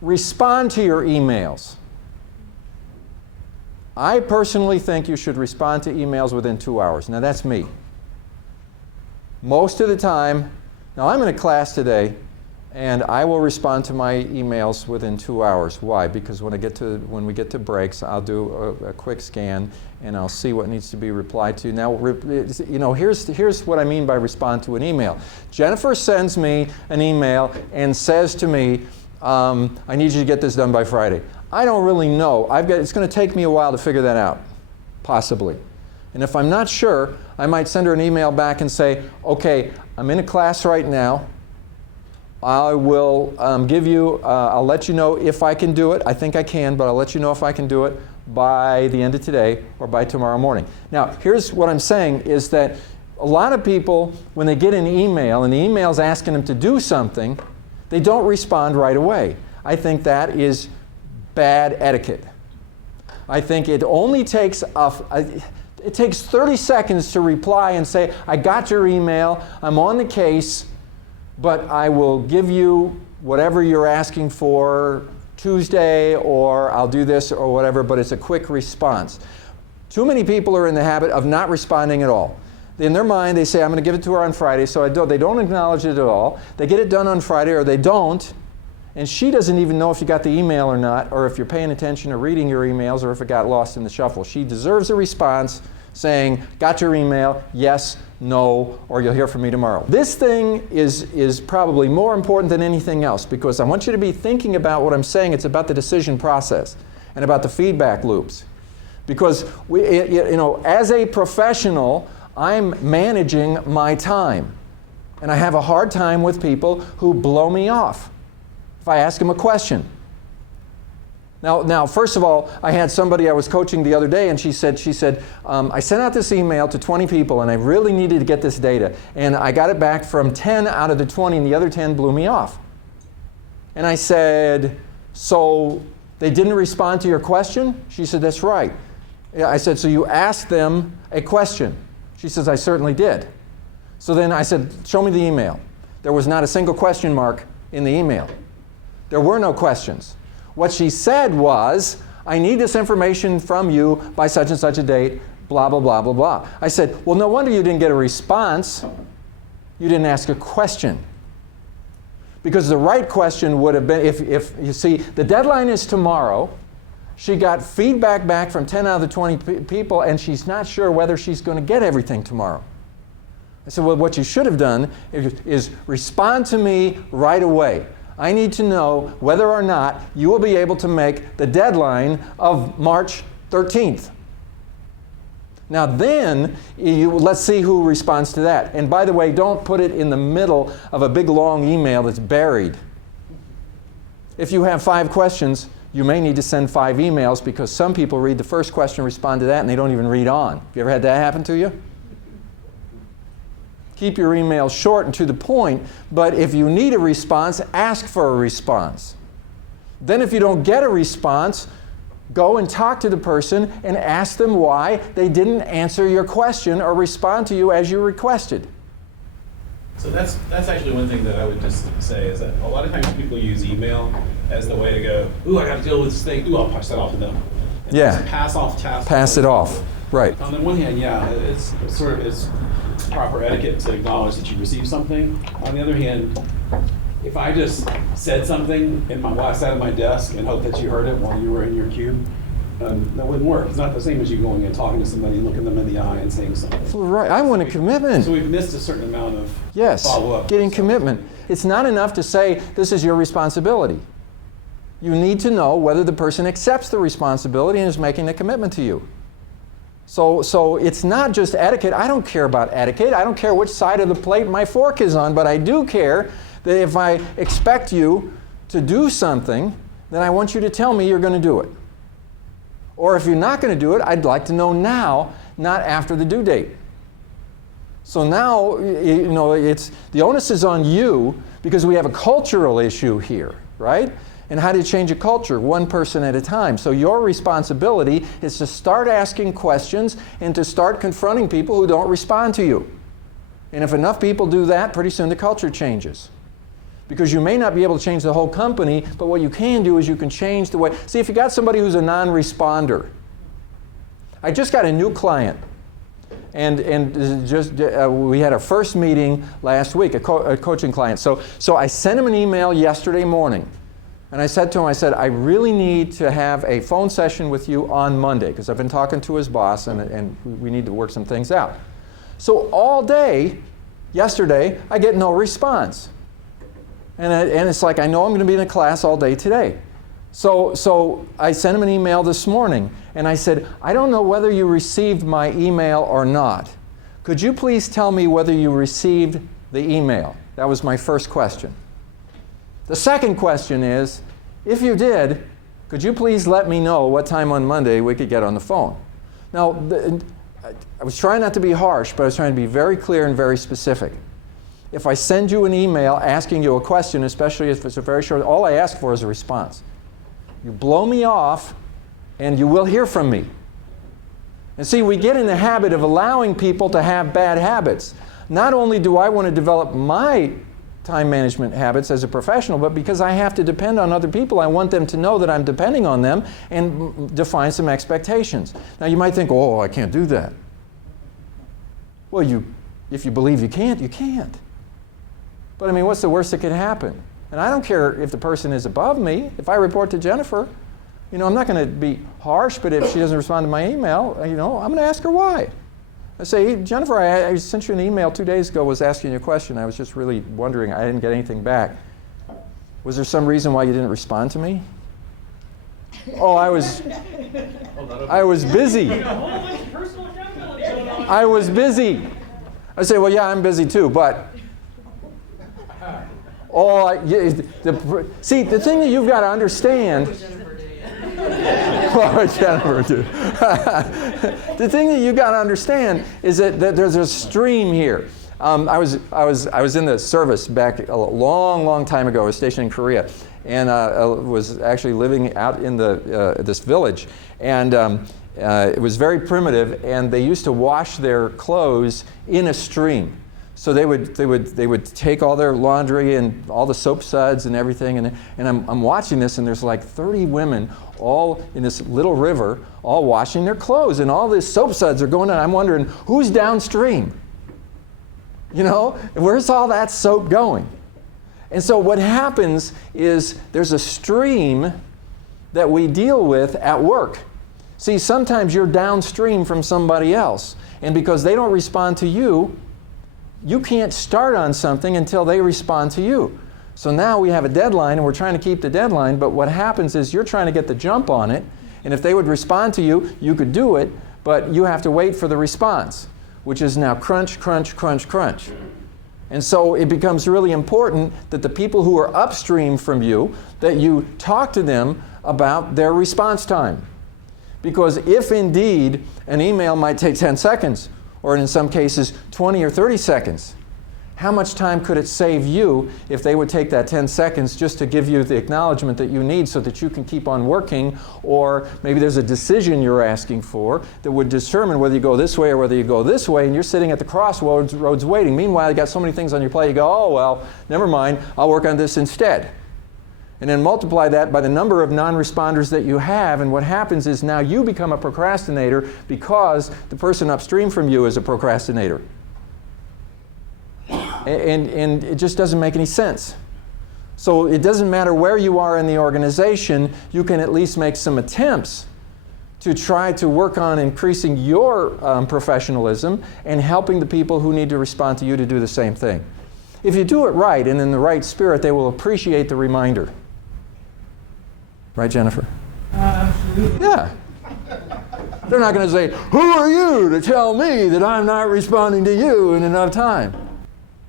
respond to your emails. I personally think you should respond to emails within 2 hours. Now that's me. Most of the time, now I'm in a class today, and I will respond to my emails within 2 hours. Why? Because when we get to breaks, I'll do a quick scan and I'll see what needs to be replied to. Now, here's what I mean by respond to an email. Jennifer sends me an email and says to me, I need you to get this done by Friday. I don't really know. It's going to take me a while to figure that out, possibly. And if I'm not sure, I might send her an email back and say, okay, I'm in a class right now. I will I'll let you know if I can do it. I think I can, but I'll let you know if I can do it by the end of today or by tomorrow morning. Now, here's what I'm saying is that a lot of people, when they get an email and the email's asking them to do something, they don't respond right away. I think that is bad etiquette. I think it only takes it takes 30 seconds to reply and say, I got your email, I'm on the case, but I will give you whatever you're asking for Tuesday, or I'll do this or whatever, but it's a quick response. Too many people are in the habit of not responding at all. In their mind, they say, I'm going to give it to her on Friday, so they don't acknowledge it at all. They get it done on Friday, or they don't, and she doesn't even know if you got the email or not, or if you're paying attention or reading your emails, or if it got lost in the shuffle. She deserves a response saying, got your email, yes, no, or you'll hear from me tomorrow. This thing is probably more important than anything else, because I want you to be thinking about what I'm saying. It's about the decision process and about the feedback loops. Because as a professional, I'm managing my time. And I have a hard time with people who blow me off if I ask them a question. Now, first of all, I had somebody I was coaching the other day, and she said, I sent out this email to 20 people, and I really needed to get this data. And I got it back from 10 out of the 20, and the other 10 blew me off. And I said, so they didn't respond to your question? She said, that's right. I said, so you asked them a question? She says, I certainly did. So then I said, show me the email. There was not a single question mark in the email. There were no questions. What she said was, I need this information from you by such and such a date, blah, blah, blah, blah, blah. I said, well, no wonder you didn't get a response. You didn't ask a question. Because the right question would have been, if you see, the deadline is tomorrow. She got feedback back from 10 out of the 20 people, and she's not sure whether she's going to get everything tomorrow. I said, well, what you should have done is respond to me right away. I need to know whether or not you will be able to make the deadline of March 13th. Now then, let's see who responds to that. And by the way, don't put it in the middle of a big long email that's buried. If you have 5 questions, you may need to send 5 emails, because some people read the first question, respond to that, and they don't even read on. Have you ever had that happen to you? Keep your emails short and to the point, but if you need a response, ask for a response. Then if you don't get a response, go and talk to the person and ask them why they didn't answer your question or respond to you as you requested. So that's actually one thing that I would just say, is that a lot of times people use email as the way to go, ooh, I got to deal with this thing, ooh, I'll pass that off to them. And yeah. Pass off tasks. Pass it off. Right. On the one hand, yeah, it's proper etiquette to acknowledge that you received something. On the other hand, if I just said something while I sat at my desk and hoped that you heard it while you were in your cube, that wouldn't work. It's not the same as you going and talking to somebody and looking them in the eye and saying something. Right. I want a commitment. So we've missed a certain amount of follow-up. Getting commitment. It's not enough to say, this is your responsibility. You need to know whether the person accepts the responsibility and is making a commitment to you. So it's not just etiquette. I don't care about etiquette. I don't care which side of the plate my fork is on, but I do care that if I expect you to do something, then I want you to tell me you're going to do it. Or if you're not going to do it, I'd like to know now, not after the due date. So now, it's the onus is on you, because we have a cultural issue here, right? And how do you change a culture? One person at a time. So your responsibility is to start asking questions and to start confronting people who don't respond to you. And if enough people do that, pretty soon the culture changes. Because you may not be able to change the whole company, but what you can do is you can change the way. See, if you got somebody who's a non-responder. I just got a new client. And we had our first meeting last week, a coaching client. So I sent him an email yesterday morning. And I said to him, I really need to have a phone session with you on Monday, because I've been talking to his boss, and we need to work some things out. So all day, yesterday, I get no response. And it's like, I know I'm going to be in a class all day today. So I sent him an email this morning, and I said, I don't know whether you received my email or not. Could you please tell me whether you received the email? That was my first question. The second question is, if you did, could you please let me know what time on Monday we could get on the phone? Now, I was trying not to be harsh, but I was trying to be very clear and very specific. If I send you an email asking you a question, especially if it's a very short, all I ask for is a response. You blow me off, and you will hear from me. And see, we get in the habit of allowing people to have bad habits. Not only do I want to develop my time management habits as a professional, but because I have to depend on other people, I want them to know that I'm depending on them and define some expectations. Now, you might think, oh, I can't do that. Well, if you believe you can't, you can't. But I mean, what's the worst that could happen? And I don't care if the person is above me. If I report to Jennifer, I'm not going to be harsh, but if she doesn't respond to my email, I'm going to ask her why. I say, hey, Jennifer, I sent you an email 2 days ago, was asking you a question. I was just really wondering, I didn't get anything back. Was there some reason why you didn't respond to me? Oh, I was busy. I was busy. I say, well, yeah, I'm busy too, but see, the thing that you've got to understand. Jennifer did. The thing that you've got to understand is that there's a stream here. I was in the service back a long time ago. I was stationed in Korea, and was actually living out in this village, and it was very primitive, and they used to wash their clothes in a stream. So they would take all their laundry and all the soap suds and everything, and I'm watching this, and there's like 30 women all in this little river, all washing their clothes, and all these soap suds are going on. I'm wondering, who's downstream? Where's all that soap going? And so what happens is there's a stream that we deal with at work. See, sometimes you're downstream from somebody else, and because they don't respond to you, you can't start on something until they respond to you. So now we have a deadline, and we're trying to keep the deadline, but what happens is you're trying to get the jump on it, and if they would respond to you, you could do it, but you have to wait for the response, which is now crunch, crunch, crunch, crunch. And so it becomes really important that the people who are upstream from you, that you talk to them about their response time. Because if indeed an email might take 10 seconds, or in some cases 20 or 30 seconds, how much time could it save you if they would take that 10 seconds just to give you the acknowledgement that you need so that you can keep on working, or maybe there's a decision you're asking for that would determine whether you go this way or whether you go this way, and you're sitting at the crossroads waiting. Meanwhile, you got so many things on your plate, you go, oh, well, never mind, I'll work on this instead. And then multiply that by the number of non-responders that you have, and what happens is now you become a procrastinator because the person upstream from you is a procrastinator. And it just doesn't make any sense. So it doesn't matter where you are in the organization, you can at least make some attempts to try to work on increasing your professionalism and helping the people who need to respond to you to do the same thing. If you do it right and in the right spirit, they will appreciate the reminder. Right, Jennifer? Absolutely. Yeah. They're not going to say, who are you to tell me that I'm not responding to you in enough time?